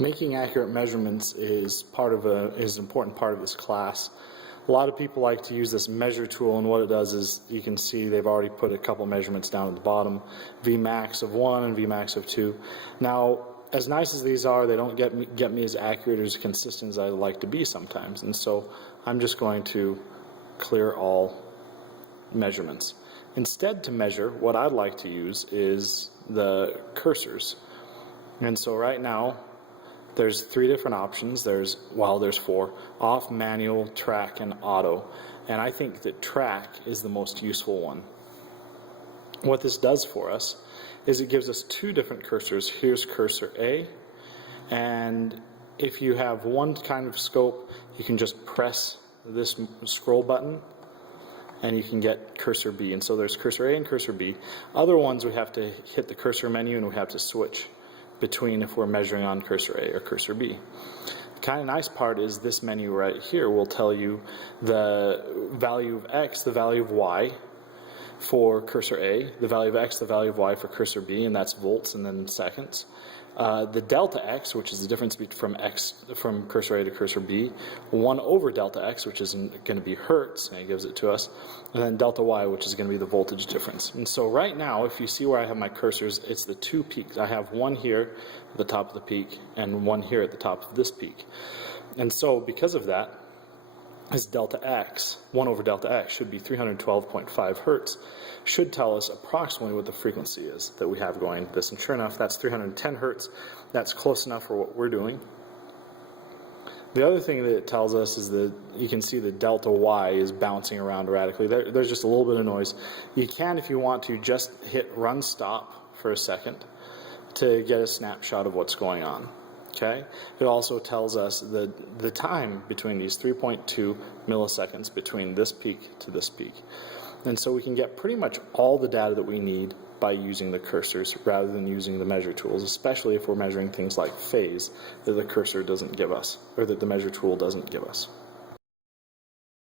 Making accurate measurements is an important part of this class. A lot of people like to use this measure tool, and what it does is, you can see they've already put a couple measurements down at the bottom, Vmax of 1 and Vmax of 2. Now, as nice as these are, they don't get me as accurate or as consistent as I'd like to be sometimes, and so I'm just going to clear all measurements. Instead, to measure, what I'd like to use is the cursors. And so right now, there's 3 different options. There's four: off, manual, track, and auto. And I think that track is the most useful one. What this does for us is it gives us 2 different cursors. Here's cursor A, and if you have one kind of scope, you can just press this scroll button and you can get cursor B. And so there's cursor A and cursor B. Other ones, we have to hit the cursor menu and we have to switch between if we're measuring on cursor A or cursor B. The kind of nice part is this menu right here will tell you the value of X, the value of Y for cursor A, the value of X, the value of Y for cursor B, and that's volts and then seconds. The delta X, which is the difference from cursor A to cursor B, 1 over delta X, which is going to be hertz, and it gives it to us, and then delta Y, which is going to be the voltage difference. And so right now, if you see where I have my cursors, it's the 2 peaks. I have one here at the top of the peak and one here at the top of this peak. And so because of that, is delta X, 1 over delta X, should be 312.5 hertz, should tell us approximately what the frequency is that we have going into this. And sure enough, that's 310 hertz. That's close enough for what we're doing. The other thing that it tells us is that you can see the delta Y is bouncing around erratically. There's just a little bit of noise. You can, if you want to, just hit run stop for a second to get a snapshot of what's going on. Okay. It also tells us the time between these 3.2 milliseconds between this peak to this peak. And so we can get pretty much all the data that we need by using the cursors rather than using the measure tools, especially if we're measuring things like phase that the cursor doesn't give us, or that the measure tool doesn't give us.